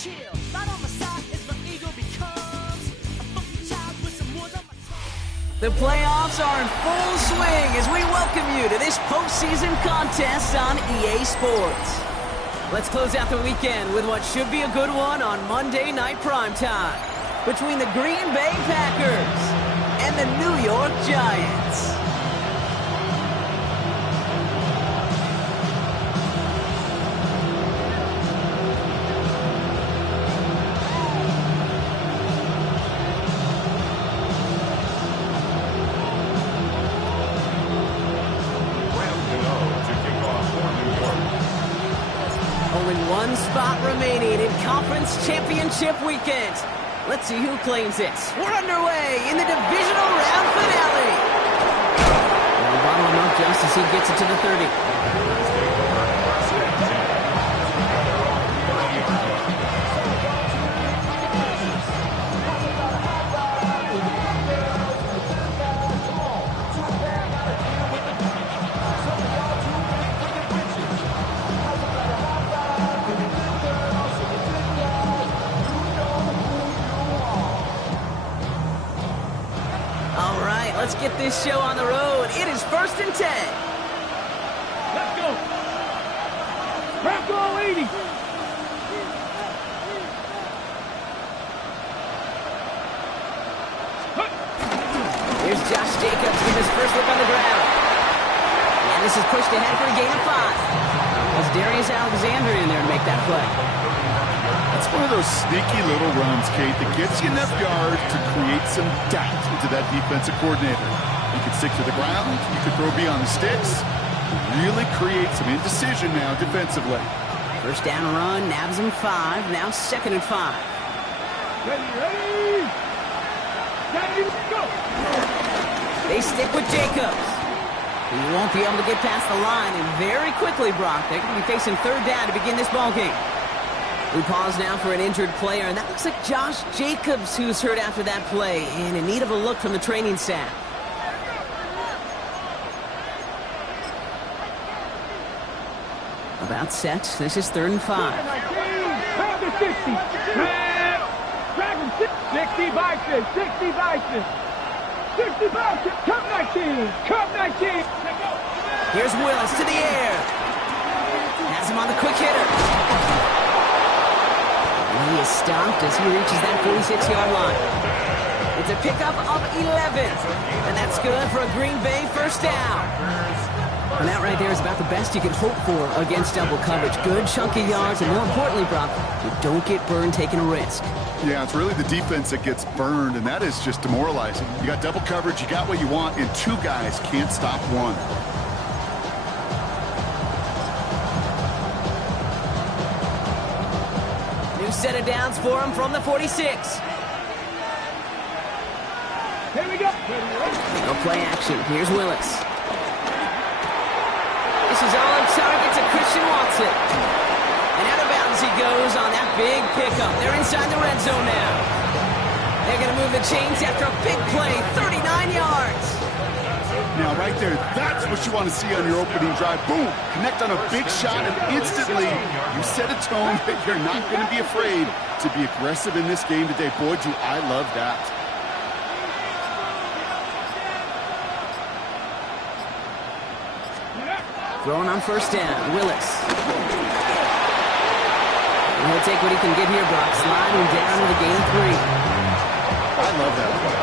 The playoffs are in full swing as we welcome you to this postseason contest on EA Sports. Let's close out the weekend with what should be a good one on Monday Night Primetime between the Green Bay Packers and the New York Giants. Only one spot remaining in Conference Championship Weekend. Let's see who claims it. We're underway in the divisional round finale. They'll bottle him up just as he gets it to the 30. Let's get this show on the road. It is 1st and 10. Let's go. Bronco 80. Here's Josh Jacobs with his first look on the ground. And this is pushed ahead for a gain of 5. That's Darius Alexander in there to make that play. That's one of those sneaky little runs, Kate, that gets you enough yards to create some doubt into that defensive coordinator. You can stick to the ground, you can throw beyond the sticks, really create some indecision now defensively. First down run, nabs him 5, now 2nd and 5. Ready, go! They stick with Jacobs. He won't be able to get past the line, and very quickly, Brock, they're going to be facing 3rd down to begin this ballgame. We pause now for an injured player, and that looks like Josh Jacobs, who's hurt after that play, and in need of a look from the training staff. About set. This is 3rd and 5. 60. 60 Bison. 60 Bison. 60 Bison. Cup 19. Cup 19. Here's Willis to the air. Has him on the quick hitter. He is stopped as he reaches that 46-yard line. It's a pickup of 11, and that's good for a Green Bay first down. And that right there is about the best you could hope for against double coverage. Good chunky yards, and more importantly, Brock, you don't get burned taking a risk. Yeah, it's really the defense that gets burned, and that is just demoralizing. You got double coverage, you got what you want, and 2 guys can't stop one. Set of downs for him from the 46. Here we go. No play action. Here's Willis. This is all on target to Christian Watson. And out of bounds he goes on that big pickup. They're inside the red zone now. They're going to move the chains after a big play, 39 yards. Now, right there, that's what you want to see on your opening drive. Boom! Connect on a big shot, and instantly you set a tone that you're not going to be afraid to be aggressive in this game today. Boy, do I love that. Throwing on first down, Willis. And he'll take what he can get here, Brock. Sliding down with a gain of 3. I love that play.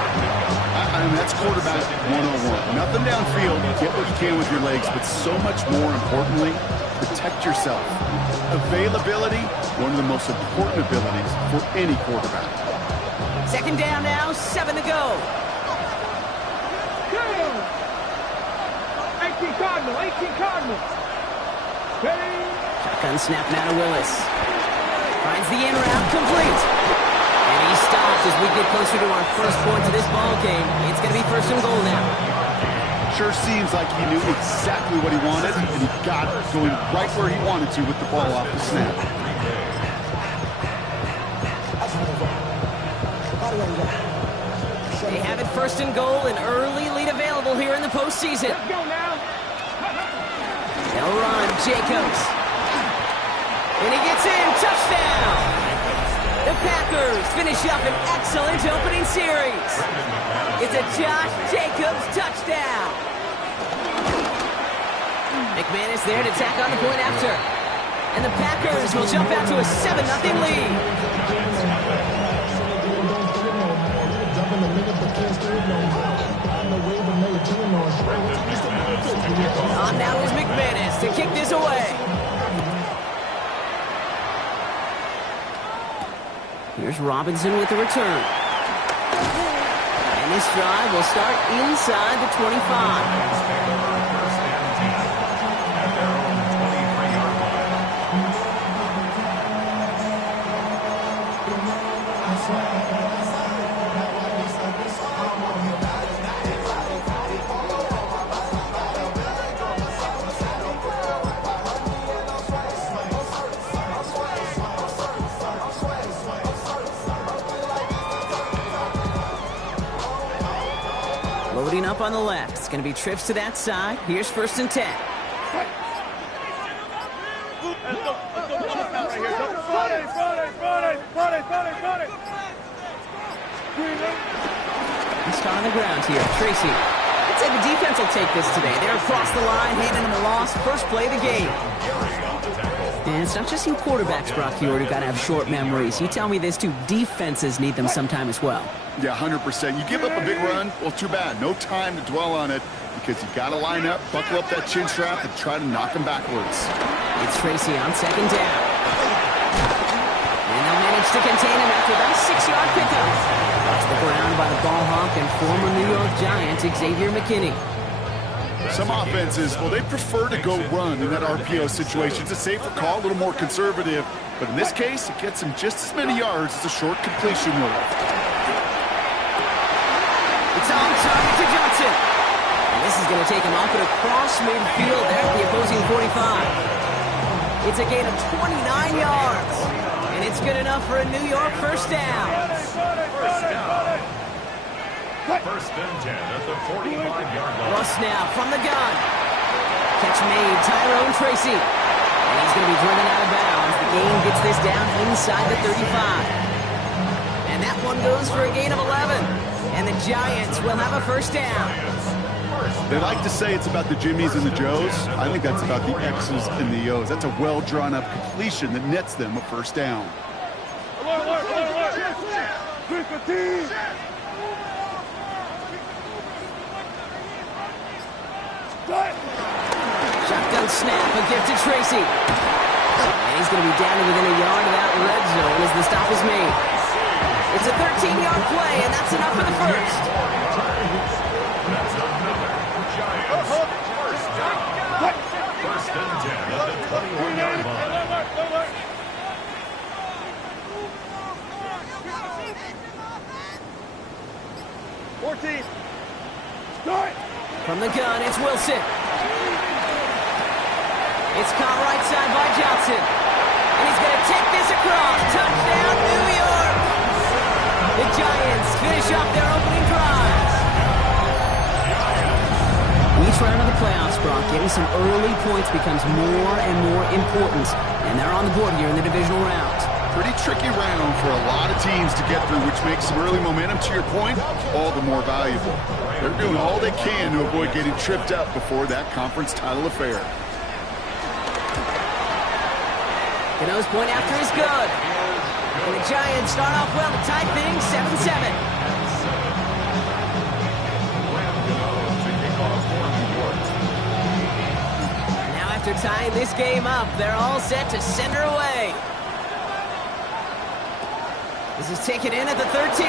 I mean, that's quarterback 101. Nothing downfield, get what you can with your legs, but so much more importantly, protect yourself. Availability, one of the most important abilities for any quarterback. 2nd down now, 7 to go. 18 Cardinals. Ready? Shotgun snap now to Willis. Finds the in route, complete. And he stops as we get closer to our first point to this ball game. It's going to be 1st and goal now. Sure seems like he knew exactly what he wanted, and he got it going right where he wanted to with the ball off the snap. They have it 1st and goal, an early lead available here in the postseason. Let's go now. They'll run, Jacobs. And he gets in, touchdown. The Packers finish up an excellent opening series. It's a Josh Jacobs touchdown. McManus there to tack on the point after. And the Packers will jump out to a 7-0 lead. On now is McManus to kick this away. Here's Robinson with the return. And this drive will start inside the 25. Loading up on the left. It's going to be trips to that side. Here's 1st and 10. He's on the ground here. Tracy. I'd say the defense will take this today. They're across the line, handing him a loss. First play of the game. And it's not just you quarterbacks, Brock Huard, who got to have short memories. You tell me this too. Defenses need them sometime as well. Yeah, 100%. You give up a big run, well, too bad. No time to dwell on it because you got to line up, buckle up that chin strap, and try to knock him backwards. It's Tracy on 2nd down. And they'll manage to contain him after about a 6-yard pickup. Touched the ground by the ball hawk and former New York Giant, Xavier McKinney. Some offenses, well, they prefer to go run in that RPO situation. It's a safer call, a little more conservative. But in this case, it gets him just as many yards as a short completion will. It's on target to Johnson. And this is going to take him off at across midfield there at the opposing 45. It's a gain of 29 yards. And it's good enough for a New York first down. First and 10 at the 45-yard line. Russ now from the gun. Catch made, Tyrone Tracy. And he's going to be driven out of bounds. The gain gets this down inside the 35. And that one goes for a gain of 11. And the Giants will have a first down. They like to say it's about the Jimmies and the Joes. I think that's about the X's and the O's. That's a well-drawn-up completion that nets them a first down. Shotgun snap, a gift to Tracy. And he's going to be down to within a yard of that red zone as the stop is made. It's a 13-yard play, and that's enough for the first. That's another Giants first down. First and 10 at the 21-yard line. 14. Start. From the gun, it's Wilson. It's caught right side by Johnson. And he's going to take this across. Touchdown, New York! The Giants finish off their opening drive. Each round of the playoffs, Brock, getting some early points becomes more and more important. And they're on the board here in the divisional round. Pretty tricky round for a lot of teams to get through, which makes some early momentum, to your point, all the more valuable. They're doing all they can to avoid getting tripped up before that conference title affair. Cano's point after is good. And the Giants start off well to tie things 7-7. Now after tying this game up, they're all set to send her away. This is taken in at the 13.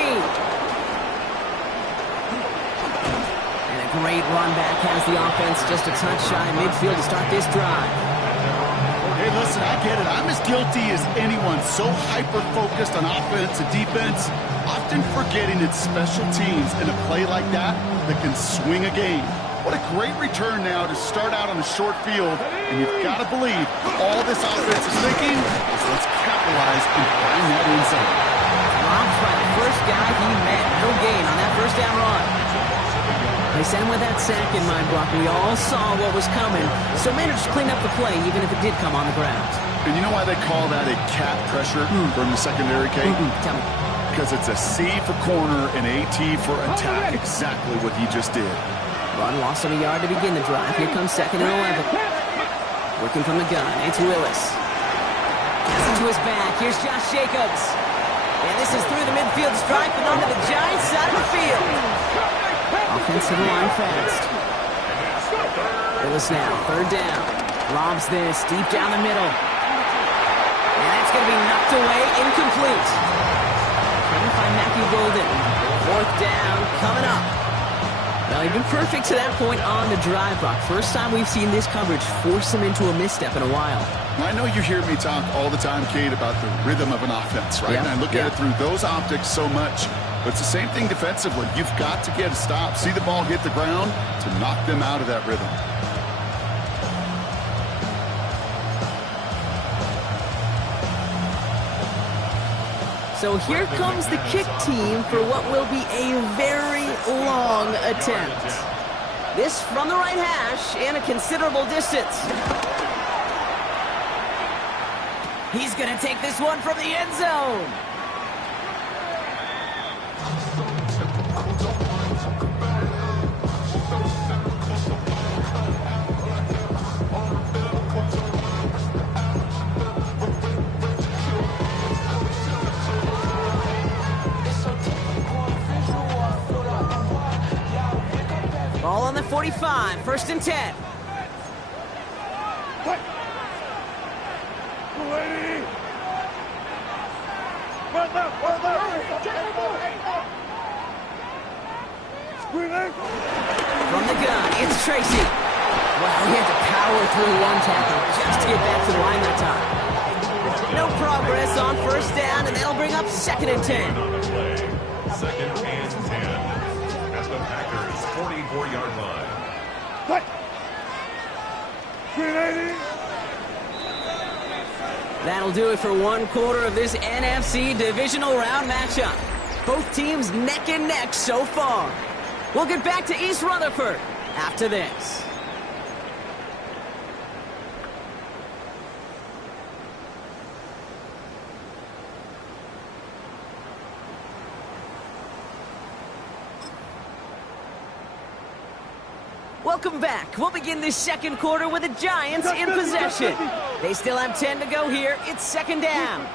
And a great run back has the offense just a touch shy of midfield to start this drive. Hey, listen, I get it. I'm as guilty as anyone. So hyper-focused on offense and defense, often forgetting it's special teams in a play like that can swing a game. What a great return now to start out on a short field, and you've got to believe all this offense is thinking is let's capitalize and find that inside. Blocked by the first guy he met. No gain on that first down run. They sent him with that sack in mind, Brock. We all saw what was coming, so managed to clean up the play even if it did come on the ground. And you know why they call that a cat pressure from the secondary, Kate? Tell me. Because it's a C for corner and a T for attack. Exactly what he just did. Run loss of a yard to begin the drive. Here comes 2nd and 11. Working from the gun. It's Willis. Passing to his back. Here's Josh Jacobs. And this is through the midfield stripe and onto the Giants side of the field. Offensive line fast. Willis now. 3rd down. Lobs this deep down the middle. And that's going to be knocked away. Incomplete. Trying to find Matthew Golden. 4th down coming up. Well, he'd been perfect to that point on the drive, Brock. First time we've seen this coverage force him into a misstep in a while. I know you hear me talk all the time, Kate, about the rhythm of an offense, right? Yeah, And I look at it through those optics so much. But it's the same thing defensively. You've got to get a stop, see the ball hit the ground to knock them out of that rhythm. So here comes the kick team for what will be a very long attempt. This from the right hash and a considerable distance. He's going to take this one from the end zone. Ball on the 45, 1st and 10. From the gun, it's Tracy. Wow, he had to power through one tackle just to get back to the line that time. No progress on 1st down, and that'll bring up 2nd and 10. On the play. 2nd and 10. At the Packers' 44-yard line. That'll do it for one quarter of this NFC divisional round matchup. Both teams neck and neck so far. We'll get back to East Rutherford after this. Welcome back. We'll begin this 2nd quarter with the Giants in possession. They still have 10 to go here. It's 2nd down.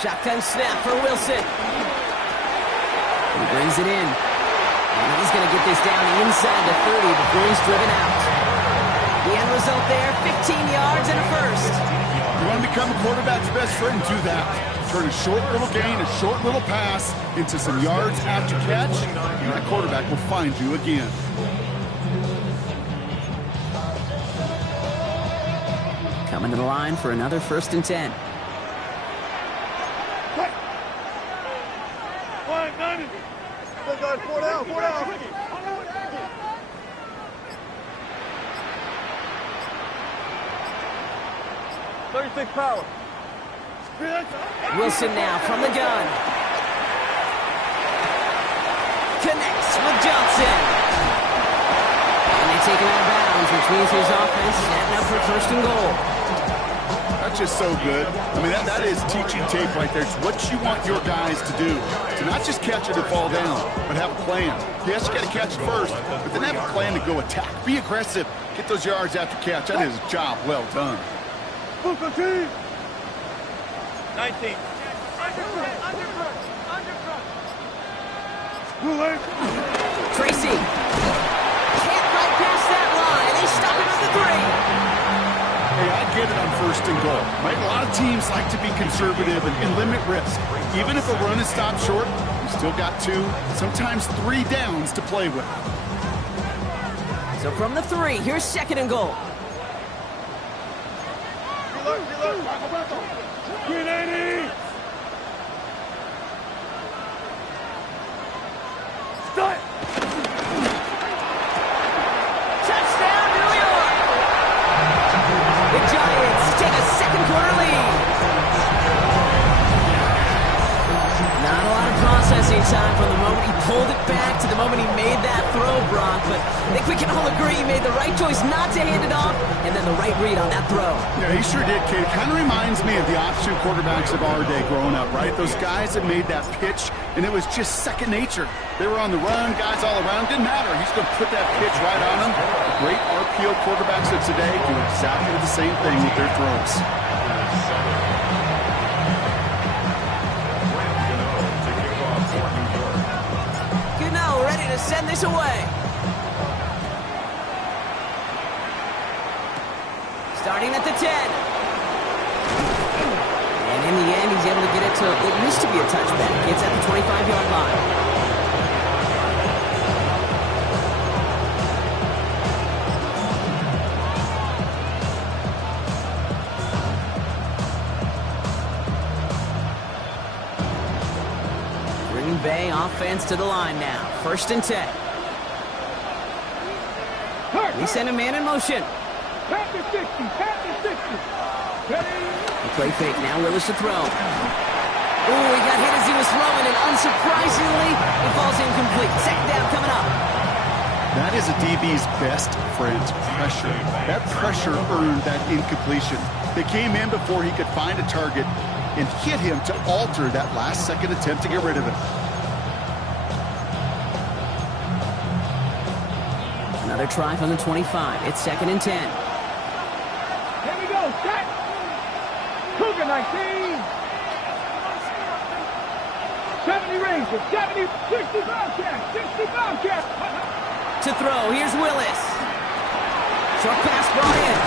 Shotgun snap for Wilson. He brings it in. And he's going to get this down inside the 30 before he's driven out. The end result there, 15 yards and a 1st. You want to become a quarterback's best friend, do that. Turn a short little gain, a short little pass into some yards after catch, and that quarterback will find you again. Coming to the line for another 1st and 10. Power. Wilson now from the gun. Connects with Johnson. And they take him out of bounds, which means his offense setting up for 1st and goal. That's just so good. I mean, that is teaching tape right there. It's what you want your guys to do. To not just catch it and fall down, but have a plan. Yes, you got to catch it first, but then have a plan to go attack. Be aggressive. Get those yards after catch. That is a job well done. 19. Tracy can't bypass that line. They stop him at the 3. Hey, I get it on 1st and goal. Right? A lot of teams like to be conservative and limit risk. Even if a run is stopped short, you still got 2, sometimes 3 downs to play with. So from the 3, here's 2nd and goal. Touchdown, New York! The Giants take a 2nd quarter lead. Not a lot of processing time from the moment he pulled it back to the moment he made that throw, Brock, but I think we can all agree he made the right choice not to hand it off, and then the right read on that throw. Yeah, he sure did, Kate. Kind of reminds me of the option quarterbacks of our day growing up, right? Those guys that made that pitch, and it was just second nature. They were on the run, guys all around. Didn't matter. He's going to put that pitch right on them. The great RPO quarterbacks of today do exactly the same thing with their throws. Ready to send this away. Starting at the 10. And in the end, he's able to get it to, it used to be a touchback. It's at the 25-yard line. Bay offense to the line now. 1st and 10. We send a man in motion. Pass to 60. Pass to 60. Ready? The play fake. Now Willis to throw. Ooh, he got hit as he was throwing, and unsurprisingly, it falls incomplete. 2nd down coming up. That is a DB's best friend, pressure. That pressure earned that incompletion. They came in before he could find a target and hit him to alter that last-second attempt to get rid of it. Another try from the 25. It's 2nd and 10. Here we go. Set. Cougar 19. 70 Rangers. 70. 60 Bobcats. 60 Bobcats. To throw. Here's Willis. Short pass brought in.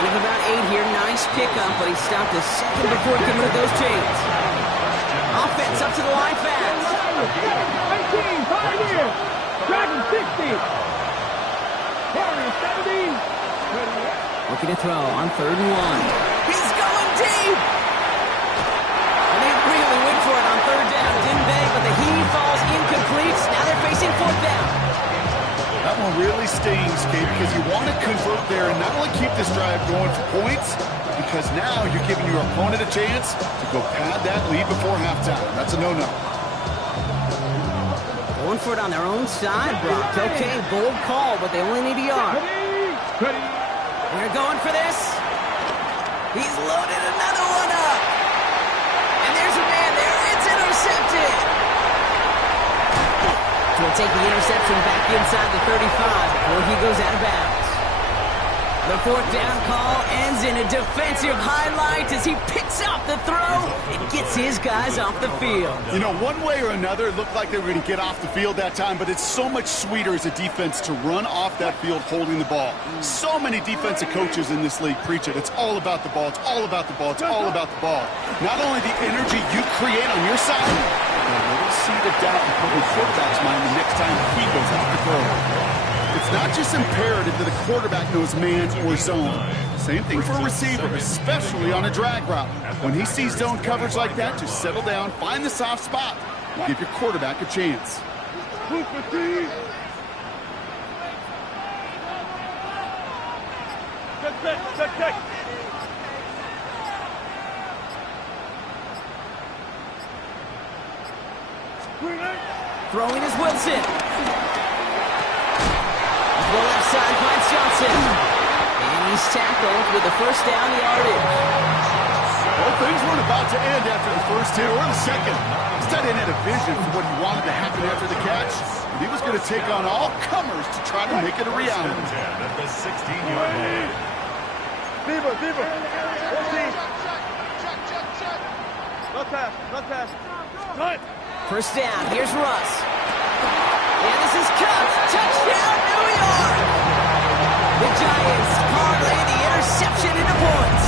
We have about 8 here. Nice pickup, but he stopped a second before he could move those chains. Offense up to the line fast. 19. Pioneer. Dragon 60. Looking to throw on 3rd and 1. He's going deep! And they really went for it on 3rd down, didn't they? But the heave falls incomplete. Now they're facing 4th down. That one really stings, Kate, because you want to convert there and not only keep this drive going for points, because now you're giving your opponent a chance to go pad that lead before halftime. That's a no-no. Going for it on their own side, Brock. Okay, bold call, but they only need a yard. Ready. They're going for this. He's loaded another one up. And there's a man there. It's intercepted. He'll take the interception back inside the 35 before he goes out of bounds. The 4th down call ends in a defensive highlight as he picks up the throw and gets his guys off the field. You know, one way or another, it looked like they were going to get off the field that time, but it's so much sweeter as a defense to run off that field holding the ball. So many defensive coaches in this league preach it. It's all about the ball. It's all about the ball. It's all about the ball. Not only the energy you create on your side, but a little seed of doubt in the quarterback's mind the next time he goes out to throw. It's not just imperative that the quarterback knows man or zone. Same thing for a receiver, especially on a drag route. When he sees zone coverage like that, just settle down, find the soft spot, and give your quarterback a chance. Check. Throwing is Wilson. The left side finds Johnson. And he's tackled with the 1st down yardage. Well, things weren't about to end after the first hit or the second. This tight end had a vision for what he wanted to happen after the catch. And he was going to take on all comers to try to make it a reality. At the 16-yard line. Beaver. Not pass. Cut. 1st down. Here's Russ. And this is cut. Touchdown, New York. The Giants parlay the interception into points.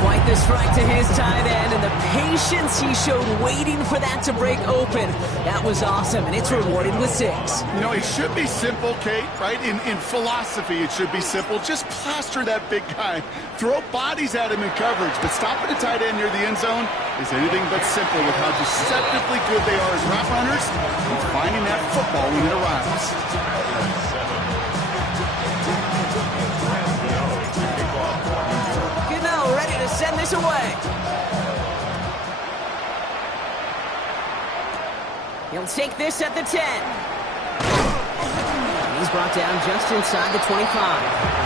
Quite the strike to his tight end, and the patience he showed waiting for that to break open. That was awesome, and it's rewarded with 6. You know, it should be simple, Kate, right? In philosophy, it should be simple. Just plaster that big guy. Throw bodies at him in coverage, but stopping a tight end near the end zone is anything but simple with how deceptively good they are as route runners and finding that football when it arrives. Ready to send this away. He'll take this at the 10. He's brought down just inside the 25.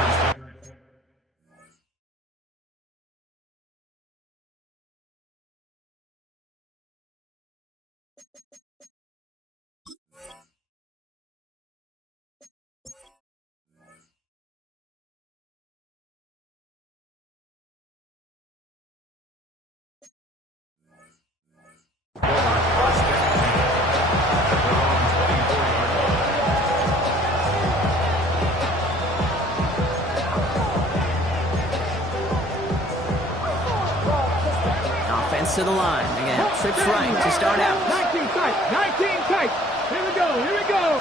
Offense to the line. They're going to have trips right to start out. 19 tight. 19 tight. Here we go. Here we go.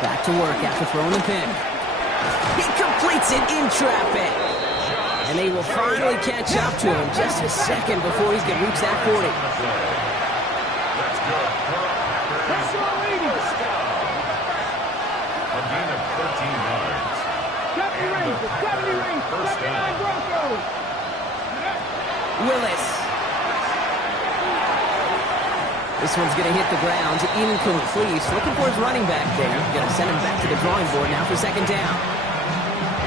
Back to work after throwing the pin. He completes it in traffic. And they will finally catch up to him just a second before he can reach that 40. That's good. That's all leading. A gain of 13 yards. 70 Rangers. 70 Rangers. 79 Broncos. Willis. This one's going to hit the ground. Incomplete. Looking for his running back there. Going to send him back to the drawing board now for second down.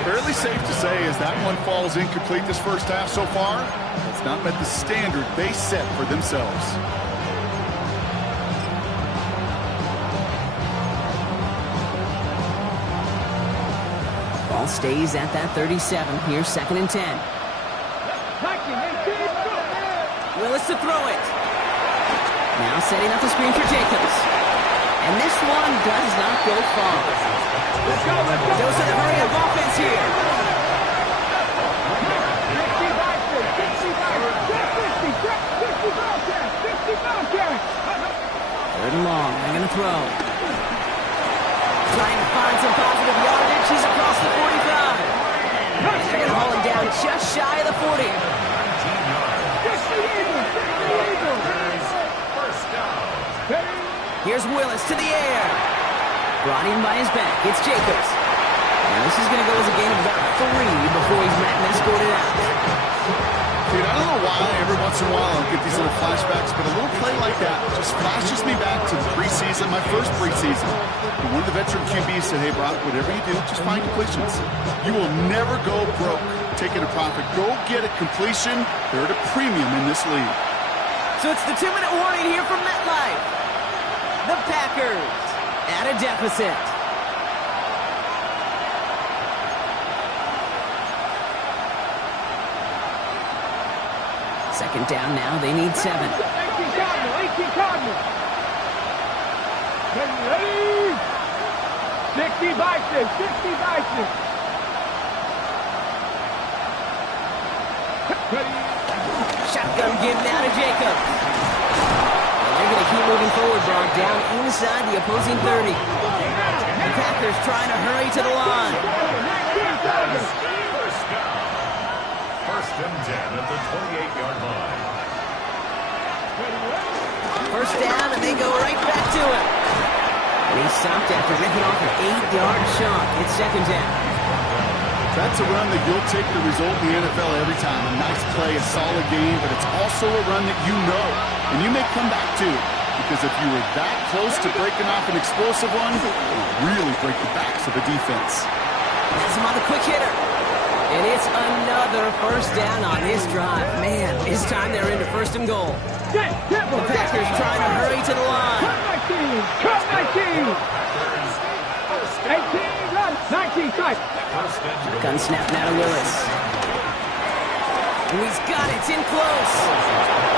Fairly safe to say as that one falls incomplete this first half so far, it's not met the standard they set for themselves. Ball stays at that 37. Here's second and 10. Willis to throw it. Now setting up the screen for Jacobs. And this one does not go far. Dose of the hurry-up offense here. 3rd and long. They're going to throw. Trying to find some positive yardage. He's across the 45. They're going to haul him down just shy of the 40. Here's Willis to the air. Brought in by his back. It's Jacobs. Now this is going to go as a gain of about 3 before he's met and escorted out. Dude, I don't know why every once in a while I'll get these little flashbacks, but a little play like that just flashes me back to the preseason, my first preseason. And one of the veteran QBs said, hey, Brock, whatever you do, just find completions. You will never go broke taking a profit. Go get a completion. They're at a premium in this league. So it's the 2-minute warning here from MetLife. The Packers at a deficit. Second down now. They need 7. 18 Cardinal. Ready? 60 Bison. 60 Bison. Ready? Shotgun give now to Jacobs. And they're going to keep moving forward, Brock, down inside the opposing 30. The Packers trying to hurry to the line. First and 10 at the 28-yard line. First down, and they go right back to him. And he's stopped after ripping off an 8-yard chunk. It's second down. That's a run that you'll take the result in the NFL every time. A nice play, a solid game, but it's also a run that you know, and you may come back to. Because if you were that close to breaking off an explosive one, it would really break the backs of the defense. Has him on the quick hitter. And it's another first down on this drive. Man, this time they're into first and goal. The Packers trying to hurry to the line. Cut 19. 18, run. 19, tight. Gun snap now to Willis. And he's got it. It's in close.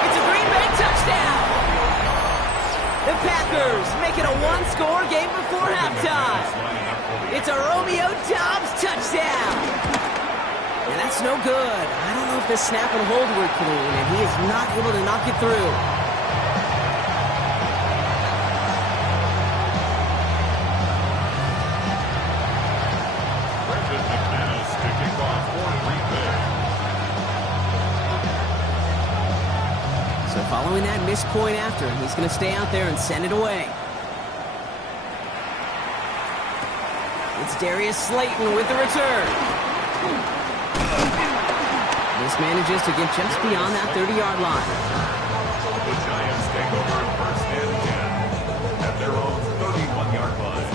It's a Green Bay touchdown. The Packers make it a one-score game before halftime. It's a Romeo Doubs touchdown. And that's no good. I don't know if the snap and hold were clean, and he is not able to knock it through. So following that missed point after, he's going to stay out there and send it away. It's Darius Slayton with the return. This manages to get just beyond that 30-yard line. The Giants take over first and 10 at their own 31-yard line.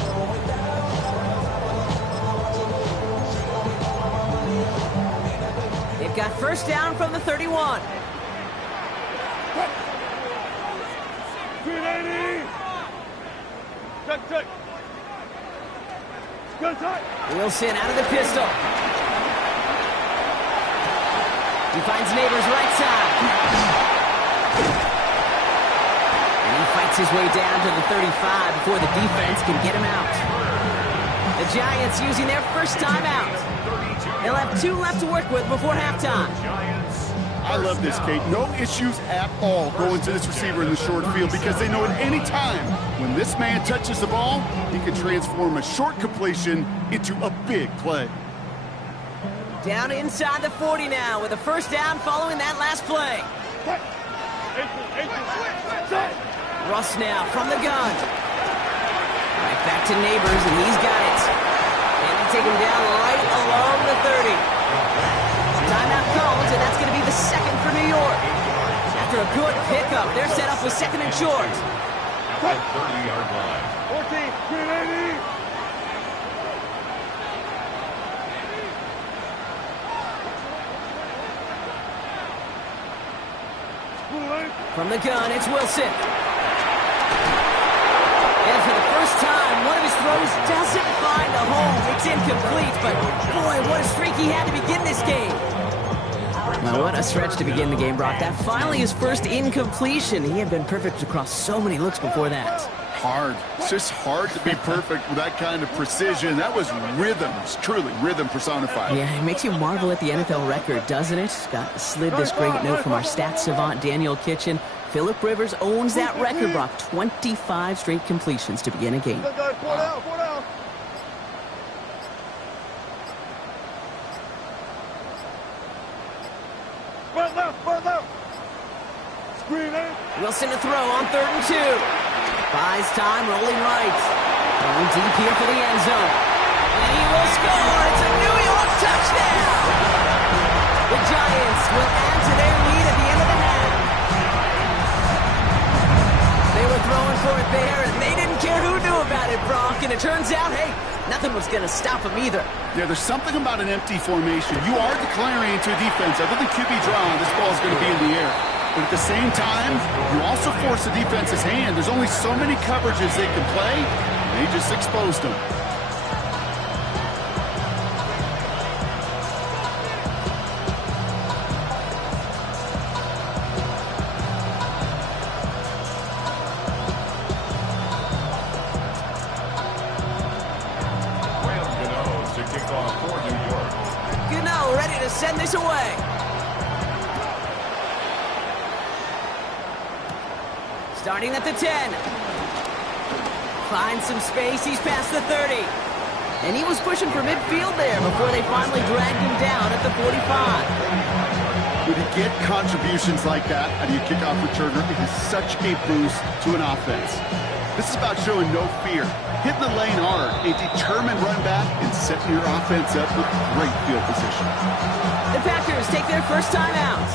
got first down from the 31. 380. Check. Go tight. Wilson out of the pistol. He finds Neighbors right side. And he fights his way down to the 35 before the defense can get him out. The Giants using their first timeout. They'll have 2 left to work with before halftime. I love this, Kate. No issues at all going to this receiver in the short field because they know at any time when this man touches the ball, he can transform a short completion into a big play. Down inside the 40 now with a first down following that last play. Russ now from the gun. Right back to Neighbors, and he's got it. And he take him down right along the 30. Timeout calls, and that's going to be the second for New York. After a good pickup, they're set up with second and short. At the 30-yard line. 14, 380. From the gun, it's Wilson. And for the first time, one of his throws doesn't find a home. It's incomplete, but boy, what a streak he had to begin this game. Now, what a stretch to begin the game, Brock. That finally his first incompletion. He had been perfect across so many looks before that. Hard. It's just hard to be perfect with that kind of precision. That was rhythm. It's truly rhythm personified. Yeah, it makes you marvel at the NFL record, doesn't it? Scott slid this great note from our stats savant, Daniel Kitchen. Phillip Rivers owns that record, Brock. 25 straight completions to begin a game. Wilson to throw on 3rd and 2. Buys time, rolling right. Going deep here for the end zone. And he will score. It's a New York touchdown. The Giants will add to their lead at the end of the half. They were throwing for it there, and they didn't care who knew about it, Brock. And it turns out, hey, nothing was going to stop them either. Yeah, there's something about an empty formation. You are declaring into a defense. Other than QB draw, this ball is going to be in the air. But at the same time, you also force the defense's hand. There's only so many coverages they can play. They just exposed them. To kick off for New York. Gano ready to send this away. Starting at the 10. Finds some space. He's past the 30. And he was pushing for midfield there before they finally dragged him down at the 45. When you get contributions like that out of your kickoff returner, it is such a boost to an offense. This is about showing no fear, hitting the lane hard, a determined run back, and setting your offense up with great field position. The Packers take their first time out.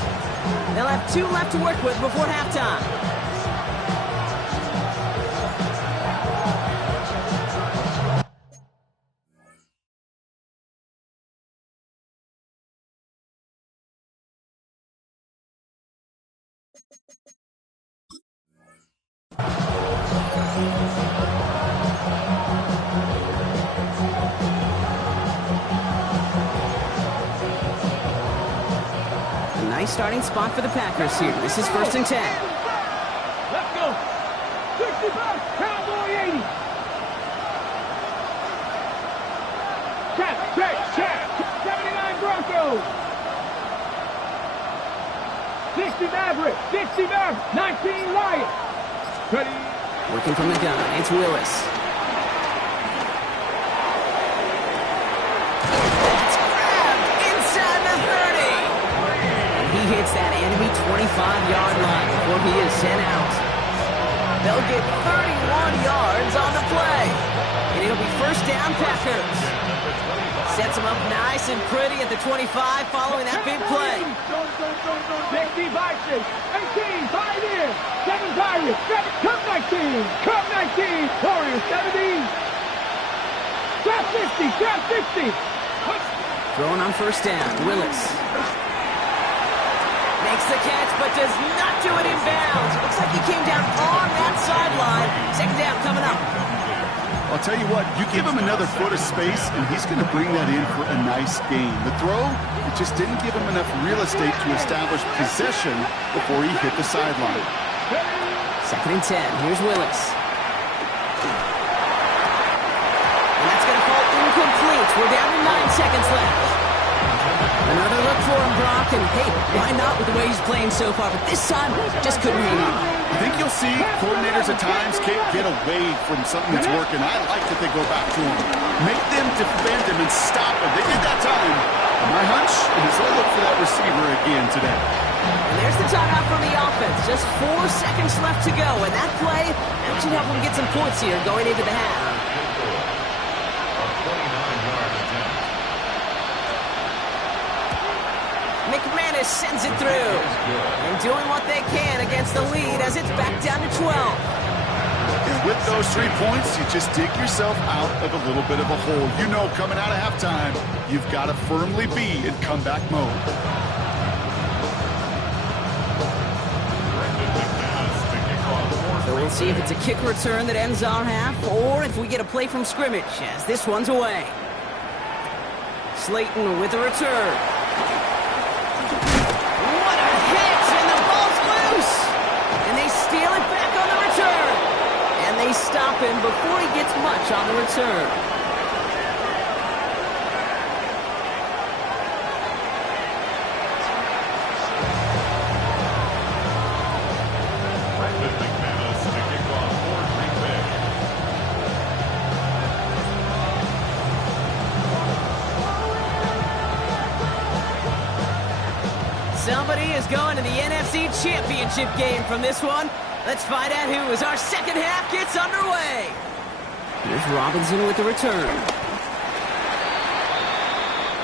They'll have 2 left to work with before halftime. A nice starting spot for the Packers here. This is 1st and 10. Let's go. 65, Cowboy 80. Check. 79 Broncos. 60 Maverick. 19 Lions. Ready. Working from the gun, it's Willis. That's grabbed inside the 30. And he hits that enemy 25-yard line before he is sent out. They'll get 31 yards on the play. And it'll be first down Packers. Sets them up nice and pretty at the 25 following that big play. 60 Vikings. 18, 5 in. 7 Pirates. 7, Cup 19. Cup 19. Warriors 70. Trap 60. Throwing on first down, Willis. Makes the catch, but does not do it in bounds. Looks like he came down on that sideline. Second down coming up. I'll tell you what, you give him another foot of space, and he's going to bring that in for a nice gain. The throw, it just didn't give him enough real estate to establish possession before he hit the sideline. Second and 10. Here's Willis. And that's going to fall incomplete. We're down to 9 seconds left. Another look for him, Brock, and hey, why not with the way he's playing so far? But this time, just couldn't hang on. I think you'll see coordinators at times can't get away from something that's working. I like that they go back to him. Make them defend him and stop him. They did that time. My hunch is they'll look for that receiver again today. And there's the timeout from the offense. Just 4 seconds left to go. And that play, that should help them get some points here going into the half. McManus sends it through. And doing what they can against the lead as it's back down to 12. And with those 3 points, you just dig yourself out of a little bit of a hole. You know, coming out of halftime, you've got to firmly be in comeback mode. So we'll see if it's a kick return that ends our half, or if we get a play from scrimmage, as this one's away. Slayton with the return. What a hit, and the ball's loose! And they steal it back on the return. And they stop him before he gets much on the return. Somebody is going to the NFC Championship game from this one. Let's find out who as our second half gets underway. Here's Robinson with the return.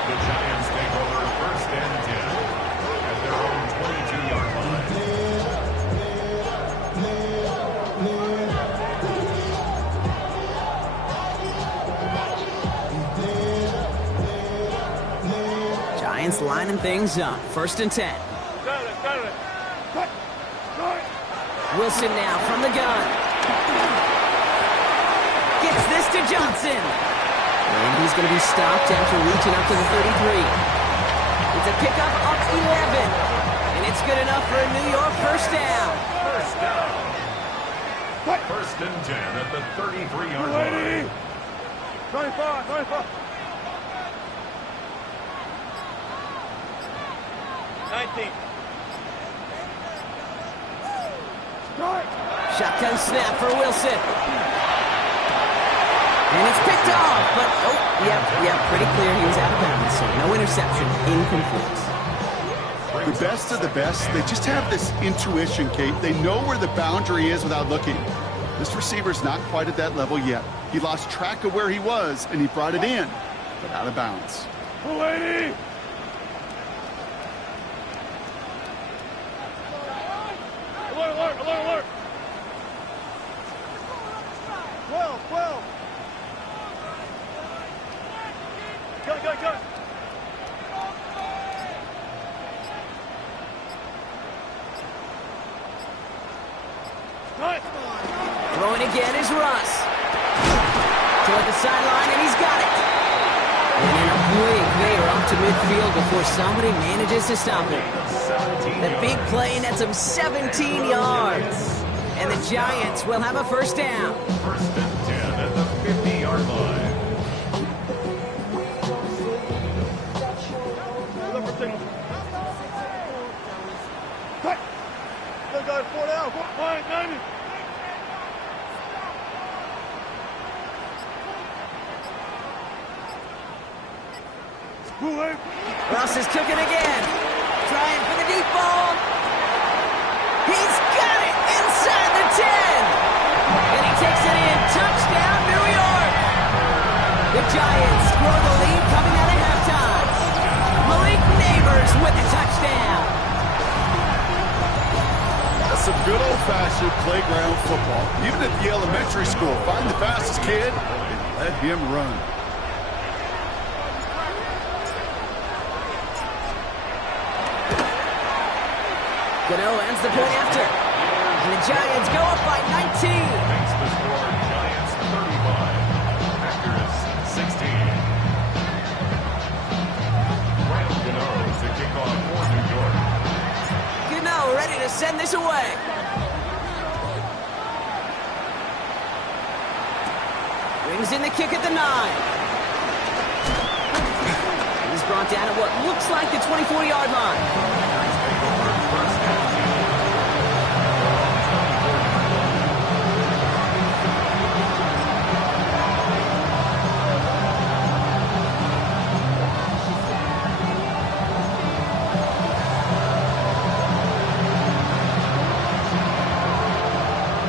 The Giants take over first and 10 at their own 22-yard line. Giants lining things up. First and 10. Wilson now from the gun. Gets this to Johnson. And he's going to be stopped after reaching up to the 33. It's a pickup up 11. And it's good enough for a New York first down. First down. First and 10 at the 33-yard line. 25. 19. Shotgun snap for Wilson. And it's picked off, but, yep, pretty clear he was out of bounds, so no interception, incomplete. The best of the best, they just have this intuition, Kate. They know where the boundary is without looking. This receiver's not quite at that level yet. He lost track of where he was, and he brought it in, but out of bounds. Lady! Alert! 12. Go. Throwing again is Russ. Toward the sideline, and he's got it. And in a blink, they are up to midfield before somebody manages to stop him. The big play nets him 17 yards. And the Giants will have a first down. First and 10 at the 50-yard line. Still got 4 down. 90. Russ is cooking again. Trying for the deep ball. He's got it inside the 10. And he takes it in. Touchdown, New York. The Giants grow the lead coming out of halftime. Malik Neighbors with the touchdown. That's some good old-fashioned playground football. Even at the elementary school, find the fastest kid and let him run. Gano ends the point after. And the Giants go up by 19. Makes the score Giants 35, Packers 16. Graham Gano to kick off for New York. Gano ready to send this away. Brings in the kick at the 9. He's brought down at what looks like the 24-yard line.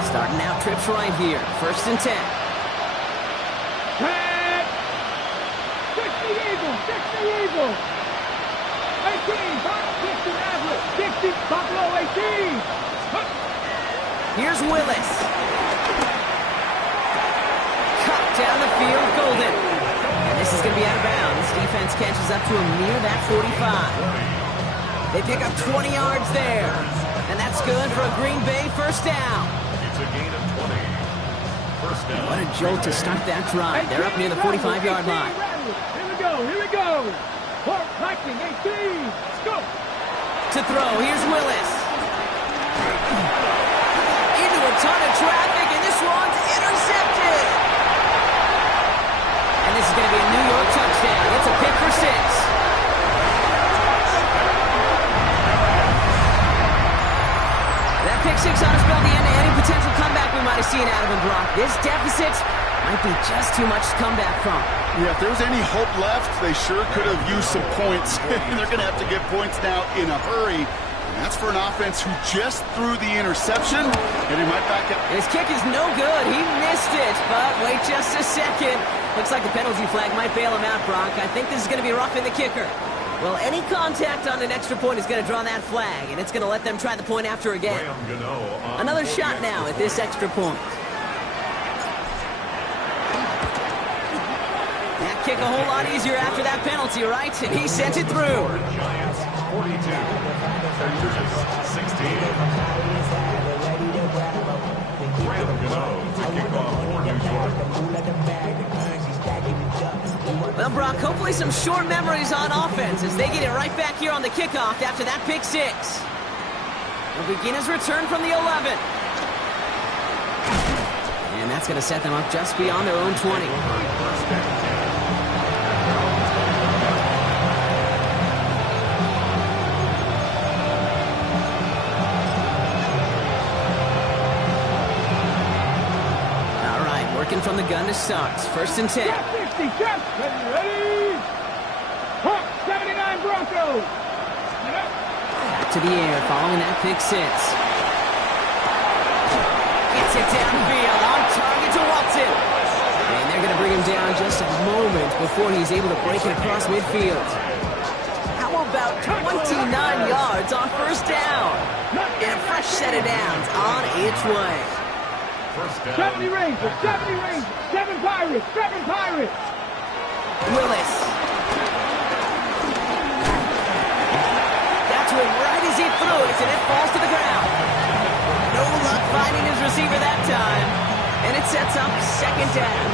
Starting out trips right here. 1st and 10. Eagles. 18, 60 Nazareth. 60, Buffalo 18. Here's Willis. Cut down the field, Golden. And this is going to be out of bounds. Defense catches up to him near that 45. They pick up 20 yards there. And that's good for a Green Bay 1st down. It's a gain of 20. 1st down. What a jolt to start that drive. They're up near the 45-yard line. Here we go. Port Viking 18. Let's go. To throw, here's Willis. Into a ton of traffic, and this one's intercepted. And this is going to be a New York touchdown. It's a pick for 6. That pick 6 ought to spell the end to any potential comeback we might have seen out of him, Brock. This deficit might be just too much to come back from. Yeah, if there was any hope left, they sure could have used some points. They're going to have to get points now in a hurry. And that's for an offense who just threw the interception, and he might back up. His kick is no good. He missed it, but wait just a second. Looks like the penalty flag might bail him out, Brock. I think this is going to be roughing the kicker. Well, any contact on an extra point is going to draw that flag, and it's going to let them try the point after again. Another shot now at this extra point. That kick a whole lot easier after that penalty, right? And he sent it through. Giants 42, Packers 16. Graham Gano to kick off for New York. Well, Brock, hopefully some short memories on offense as they get it right back here on the kickoff after that pick 6. They'll begin his return from the 11. And that's going to set them up just beyond their own 20. From the gun to start. 1st and 10. 60, ready? Hawk 79 Broncos. Back to the air following that pick 6. Gets it downfield on target to Watson. And they're going to bring him down just a moment before he's able to break it across midfield. How about 29 yards on 1st down? And a fresh set of downs on its way. 70 Rangers, 7 Pirates. Willis. That's one right as he threw it, and it falls to the ground. No luck finding his receiver that time, and it sets up 2nd down.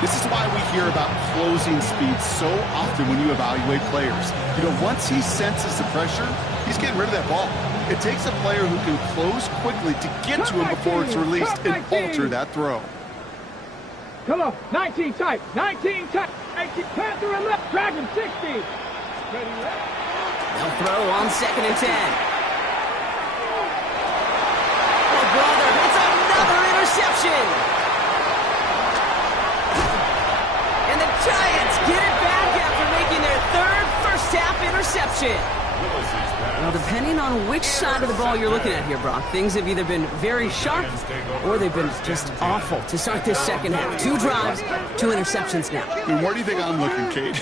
This is why we hear about closing speed so often when you evaluate players. You know, once he senses the pressure, he's getting rid of that ball. It takes a player who can close quickly to get to him before it's released and alter that throw. Come on, 19 tight, 19 Panther and left, Dragon 60. Ready, They'll throw on 2nd and 10. Oh, brother, it's another interception. And the Giants get it back after making their 3rd first-half interception. Well, depending on which side of the ball you're looking at here, Brock, things have either been very sharp or they've been just awful to start this 2nd half. 2 drives, 2 interceptions now. And where do you think I'm looking, Kate?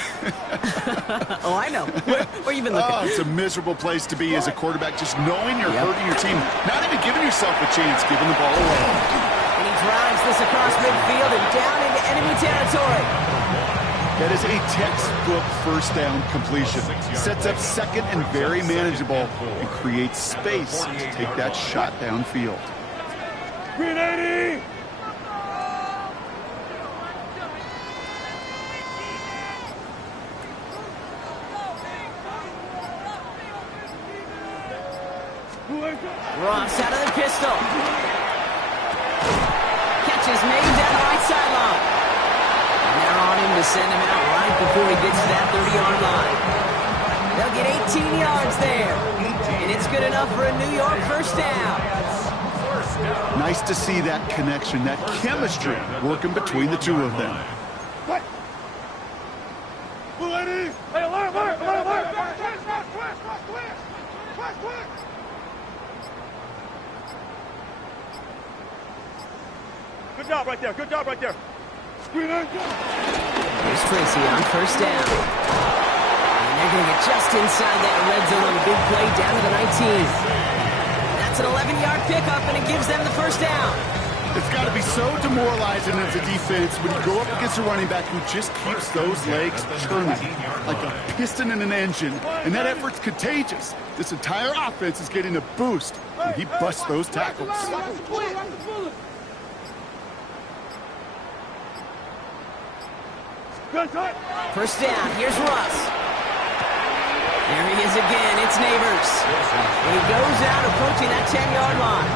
Oh, I know. Where you been looking? Oh, it's a miserable place to be as a quarterback, just knowing you're hurting your team, not even giving yourself a chance, giving the ball away. And he drives this across midfield and down into enemy territory. That is a textbook first down completion. Sets up second and very manageable and creates space to take that shot downfield. Green 80! Ross out of the pistol. Catch is made down the right sideline. And they're on him to send him out right before he gets to that 30-yard line. They'll get 18 yards there. And it's good enough for a New York first down. Nice to see that connection, that chemistry working between the two of them. What? Blue 80! Hey, alert, alert, alert, alert! Good job right there. Good job right there. Here's Tracy on first down. And they're going to get just inside that red zone on a big play down to the 19. That's an 11-yard pickup, and it gives them the first down. It's got to be so demoralizing as a defense when you go up against a running back who just keeps those legs churning like a piston in an engine, and that effort's contagious. This entire offense is getting a boost when he busts those tackles. First down, here's Russ. There he is again, it's Neighbors. And he goes out approaching that 10-yard line.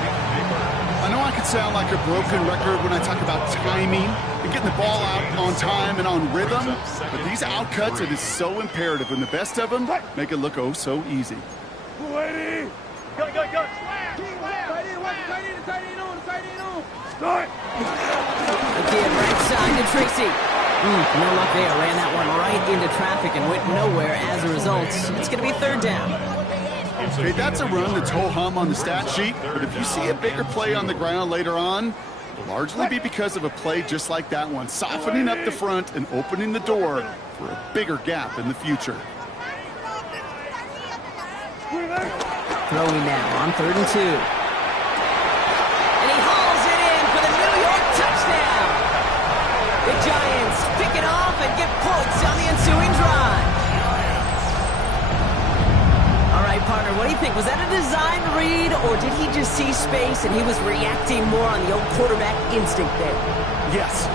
I know I could sound like a broken record when I talk about timing and getting the ball out on time and on rhythm, but these outcuts, it is so imperative, and the best of them make it look oh so easy. Go. Tight end on. Start. Again, right side to Tracy. No luck there. Ran that one right into traffic and went nowhere as a result. It's going to be third down. Okay, that's a run that's ho-hum on the stat sheet, but if you see a bigger play on the ground later on, it'll largely be because of a play just like that one, softening up the front and opening the door for a bigger gap in the future. Throwing now on 3rd and 2. And he hauls it in for the New York touchdown. The Giants pick it off and get points on the ensuing drive. All right, partner, what do you think? Was that a design read, or did he just see space and he was reacting more on the old quarterback instinct there? Yes.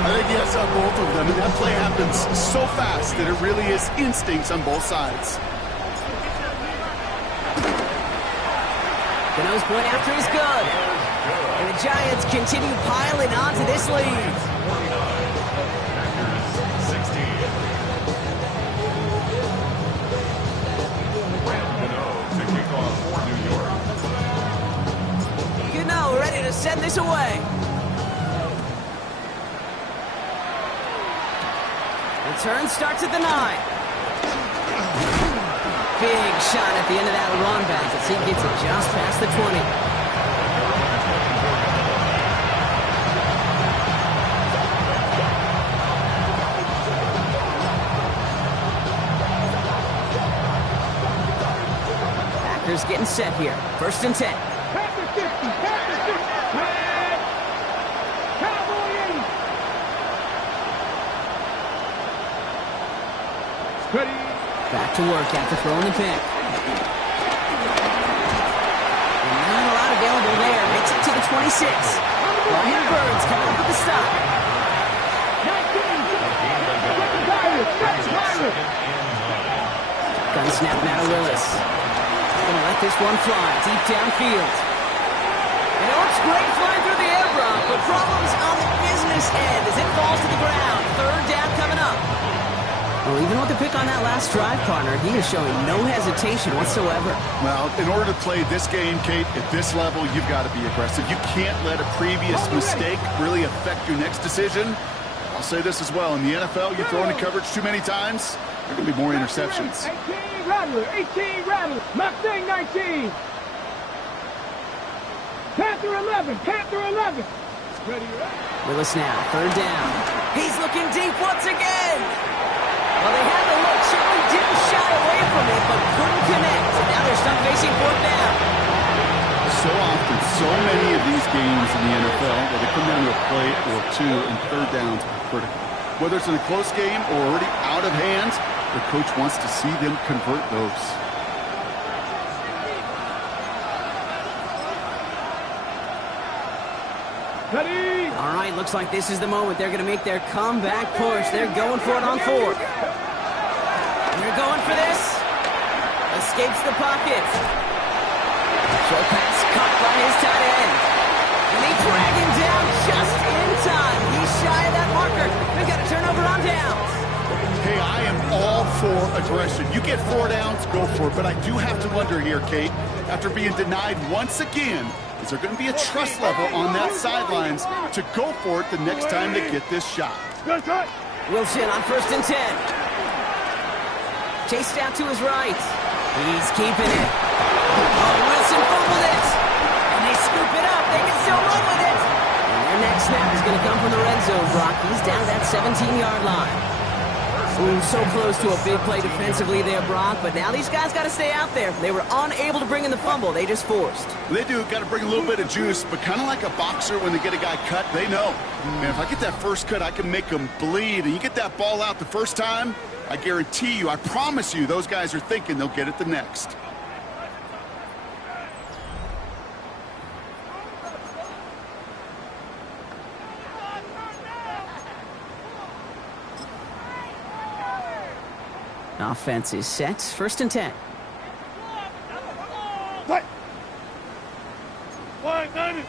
I think yes on both of them, and that play happens so fast that it really is instincts on both sides. The nose point after is good. And the Giants continue piling onto this lead. Gano ready to send this away. Return starts at the 9. Big shot at the end of that run back as he gets it just past the 20. Packers getting set here. 1st and 10. Past the 50. Red. Cowboy 80. Ready. Back to work after throwing the pick. And not a lot available there. Makes it to the 26. Brian Burns coming up with the stop. 19. Gun snap now to Willis. Gonna let this one fly deep downfield. And it looks great flying through the air, Brock, but problems on the business end as it falls to the ground. 3rd down coming up. Well, even with the pick on that last drive, partner, he is showing no hesitation whatsoever. Well, in order to play this game, Kate, at this level, you've got to be aggressive. You can't let a previous mistake really affect your next decision. I'll say this as well. In the NFL, you throw into coverage too many times, there are going to be more interceptions. 18 Rattler. Mustang 19. Panther 11. Ready. Willis now, 3rd down. He's looking deep once again. Well, they had the look, certainly didn't shy away from it, but couldn't connect. And now they're stuck facing 4th down. So often, so many of these games in the NFL, where they come down to a play or two and 3rd downs Whether it's in a close game or already out of hand, the coach wants to see them convert those. Ready? All right, looks like this is the moment. They're going to make their comeback push. They're going for it on fourth. And they're going for this. Escapes the pocket. Short pass caught by his tight end. And they drag him down just in time. He's shy of that marker. They've got a turnover on downs. Hey, I am all for aggression. You get 4 downs, go for it. But I do have to wonder here, Kate, after being denied once again, is there going to be a trust level on that sidelines to go for it the next time they get this shot? Wilson on 1st and 10. Chased out to his right. He's keeping it. Oh, Wilson fumbled it. And they scoop it up. They can still run with it. And their next snap is going to come from the red zone, Brock. He's down that 17-yard line. Ooh, so close to a big play defensively there, Brock. But now these guys got to stay out there. They were unable to bring in the fumble. They just forced. They do. Got to bring a little bit of juice, but kind of like a boxer when they get a guy cut, they know. Man, if I get that first cut, I can make them bleed. And you get that ball out the first time, I guarantee you, I promise you, those guys are thinking they'll get it the next. Offense is set. 1st and 10. What? 1 minute.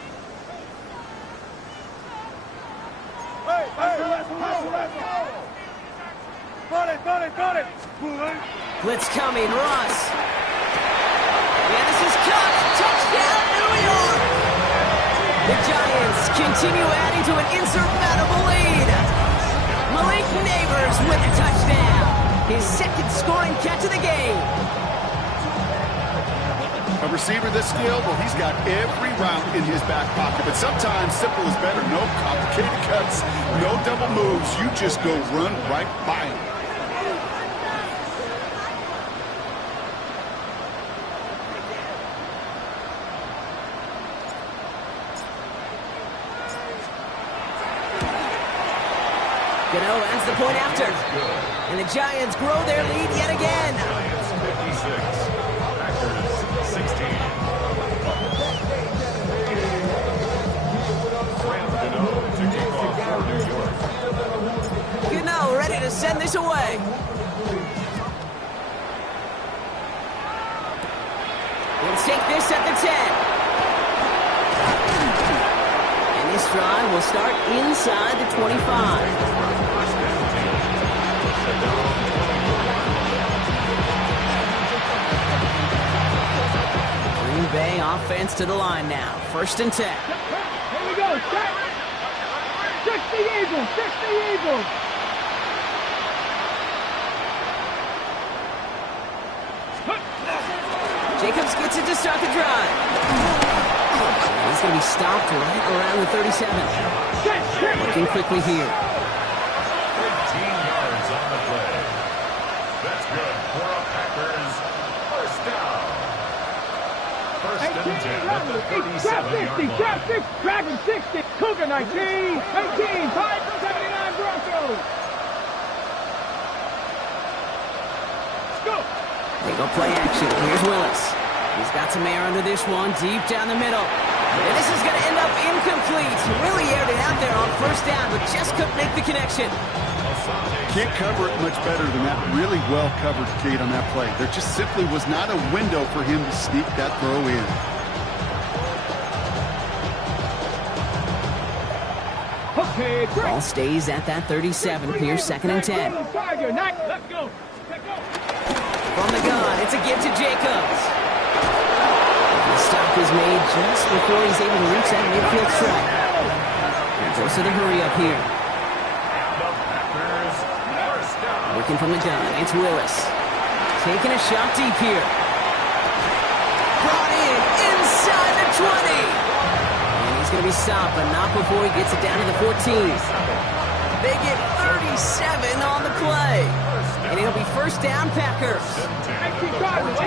Got it. Blitz coming. Ross. Yeah, this is cut. Touchdown, New York. The Giants continue adding to an insurmountable lead. Malik Neighbors with a touchdown. His 2nd scoring catch of the game. A receiver this skilled, well, he's got every route in his back pocket. But sometimes simple is better. No complicated cuts, no double moves. You just go run right by him. Gano adds the point after. And the Giants grow their lead yet again. Giants 56, Packers 16. Sam Gano to kick off for New York. Gano ready to send this away. Let's take this at the 10. And this drive will start inside the 25. Green Bay offense to the line now. 1st and 10. Here we go. Set. 60 Eagles. 60 Eagles. Jacobs gets it to start the drive. He's going to be stopped right around the 37. Looking quickly here. 13 yards on the play. That's good for a Packers 1st down. 1st and 10 at the 37-yard line. Trap 50, Dragon 60, Cougar 19, 18, 579 Broncos. Let's go. They go play action. Here's Willis. He's got some air under this one, deep down the middle. And this is going to end up incomplete. Really aired it out there on 1st down, but just couldn't make the connection. Can't cover it much better than that. Really well covered, Kate, on that play. There just simply was not a window for him to sneak that throw in. Okay, Ball stays at that 37 here, 2nd and 10. Let's go. From the gun, it's a give to Jacobs. The stop is made just before he's able to reach that midfield strike. And goes to the hurry up here. Working from the gun, it's Willis. Taking a shot deep here. Brought in inside the 20. And he's going to be stopped, but not before he gets it down to the 14. They get 37 on the play. And it'll be 1st down, Packers. 18 Cardinals.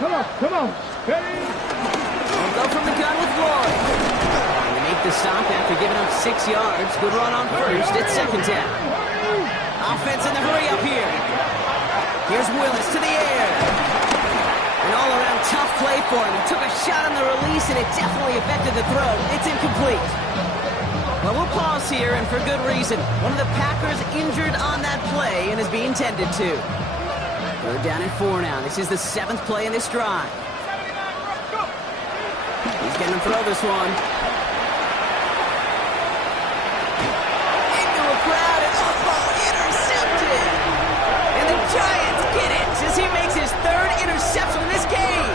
Come on. Ready? They'll go from the gun with Lloyd. And they make the stop after giving up 6 yards. Good run on first. It's second down. Offense in the hurry up here. Here's Willis to the air. An all-around tough play for him. He took a shot on the release, and it definitely affected the throw. It's incomplete. Well, we'll pause here, and for good reason. One of the Packers injured on that play and is being tended to. We're down at 4 now. This is the 7th play in this drive. He's getting to throw this one. Into a crowd, and ball intercepted. And the Giants get it as he makes his 3rd interception in this game.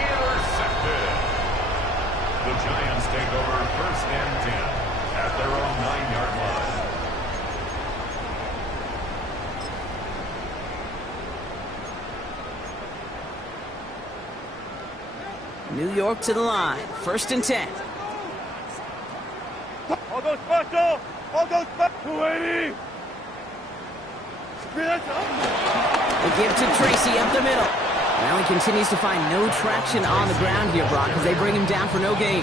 Intercepted. The Giants take over 1st and 10 at their own 9-yard line. New York to the line. 1st and 10. All goes special. All goes special. 280. They give to Tracy up the middle. Now he continues to find no traction on the ground here, Brock, as they bring him down for no gain.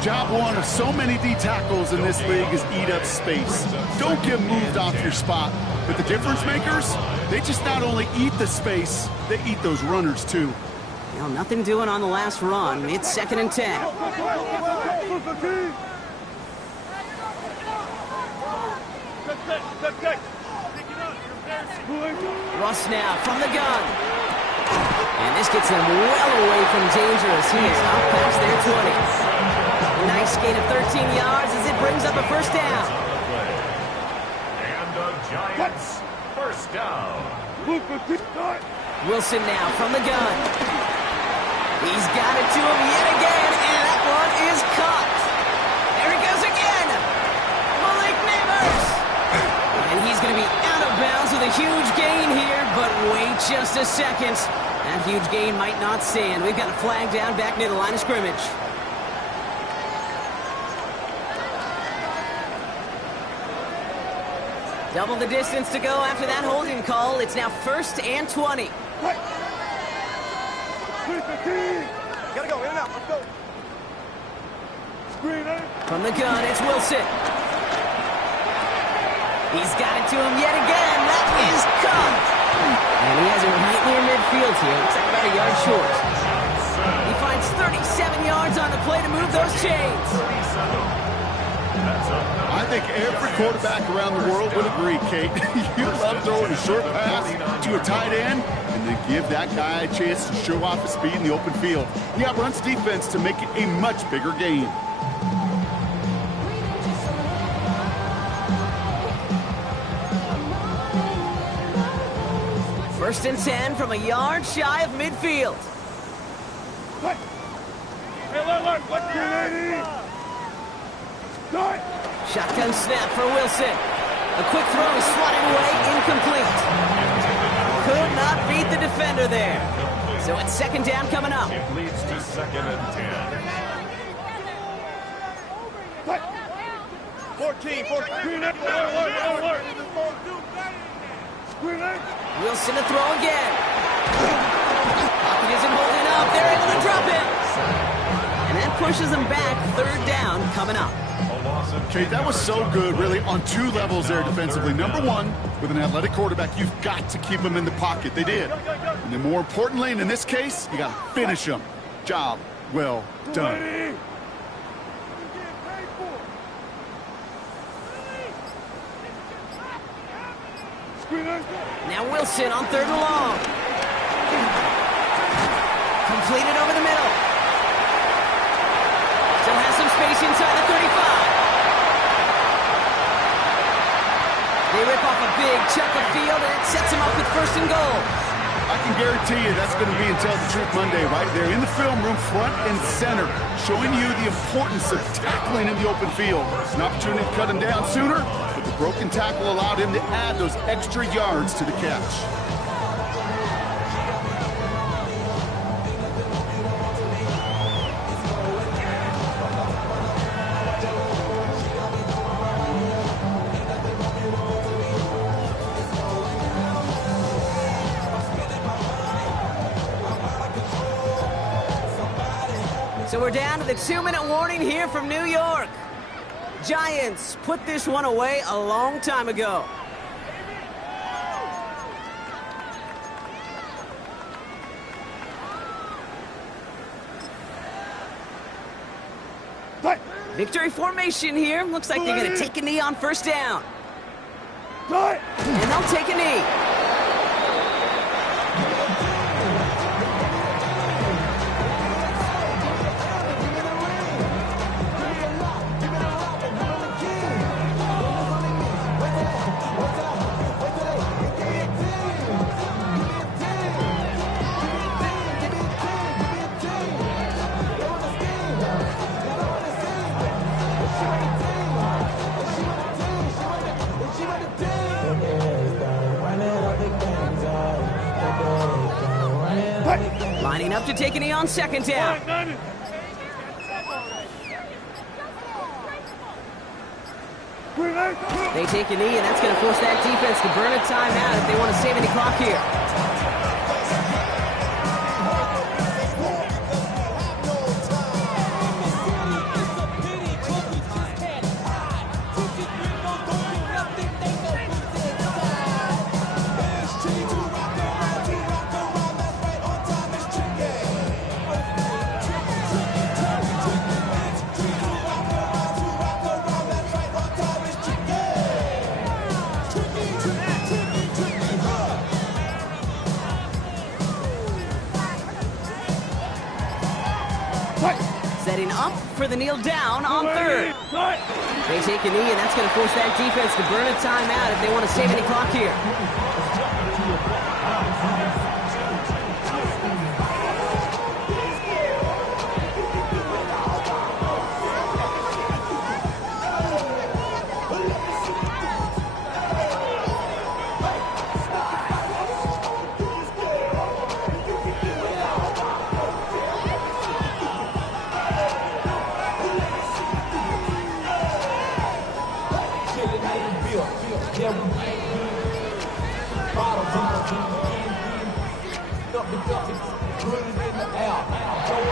Job one of so many D tackles in this league is eat up space. Don't get moved off your spot. But the difference makers, they just not only eat the space, they eat those runners too. Well, nothing doing on the last run. It's 2nd and 10. Russ now from the gun. And this gets them well away from dangerous. He is up past their 20. Nice gain of 13 yards as it brings up a 1st down. And the Giants 1st down. Wilson now from the gun. He's got it to him yet again, and that one is caught. There he goes again. Malik Neighbors. And he's going to be out of bounds with a huge gain here, but wait just a second. That huge gain might not stand. We've got a flag down back near the line of scrimmage. Double the distance to go after that holding call. It's now 1st and 20. Gotta go, in and out, let's go. Screener. From the gun, it's Wilson. He's got it to him yet again. That is caught. And he has it right near midfield here. Looks like about a yard short. He finds 37 yards on the play to move those chains. I think every quarterback around the world would agree, Kate. You love throwing a short pass to a tight end and then give that guy a chance to show off his speed in the open field. Yeah, runs defense to make it a much bigger gain. First and 10 from a yard shy of midfield. Hey, look, what's your lady? Start. Shotgun snap for Wilson. A quick throw is swatted away, incomplete. Could not beat the defender there. So it's 2nd down coming up. It leads to 2nd and 10. 14. Wilson to throw again. Pocket isn't holding up. They're able to drop it. And that pushes them back. 3rd down coming up. Kate, that was so good, really, on 2 levels there defensively. Number one, with an athletic quarterback, you've got to keep him in the pocket. They did. And then more importantly, and in this case, you got to finish him. Job well done. Now Wilson on 3rd and long. Completed over the middle. Still has some space inside the 35. They rip off a big chunk of field, and it sets him up with 1st and goal. I can guarantee you that's going to be in Tell the Truth Monday right there in the film room, front and center, showing you the importance of tackling in the open field. An opportunity to cut him down sooner, but the broken tackle allowed him to add those extra yards to the catch. So we're down to the 2-minute warning here from New York. Giants put this one away a long time ago. Victory formation here. Looks like they're going to take a knee on first down. And they'll take a knee. Lining up to take a knee on second down. They take a knee, and that's going to force that defense to burn a timeout if they want to save any clock here. Setting up for the kneel down on third. They take a knee, and that's going to force that defense to burn a timeout if they want to save any clock here.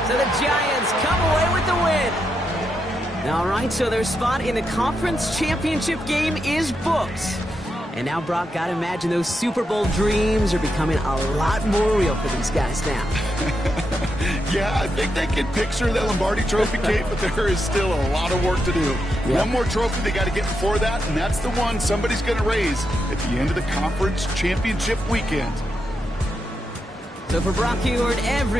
So the Giants come away with the win. All right, so their spot in the conference championship game is booked. And now, Brock, gotta imagine those Super Bowl dreams are becoming a lot more real for these guys now. Yeah, I think they can picture the Lombardi Trophy, Kate, but there is still a lot of work to do. Yep. One more trophy they got to get before that, and that's the one somebody's going to raise at the end of the conference championship weekend. So for Brock Huard, every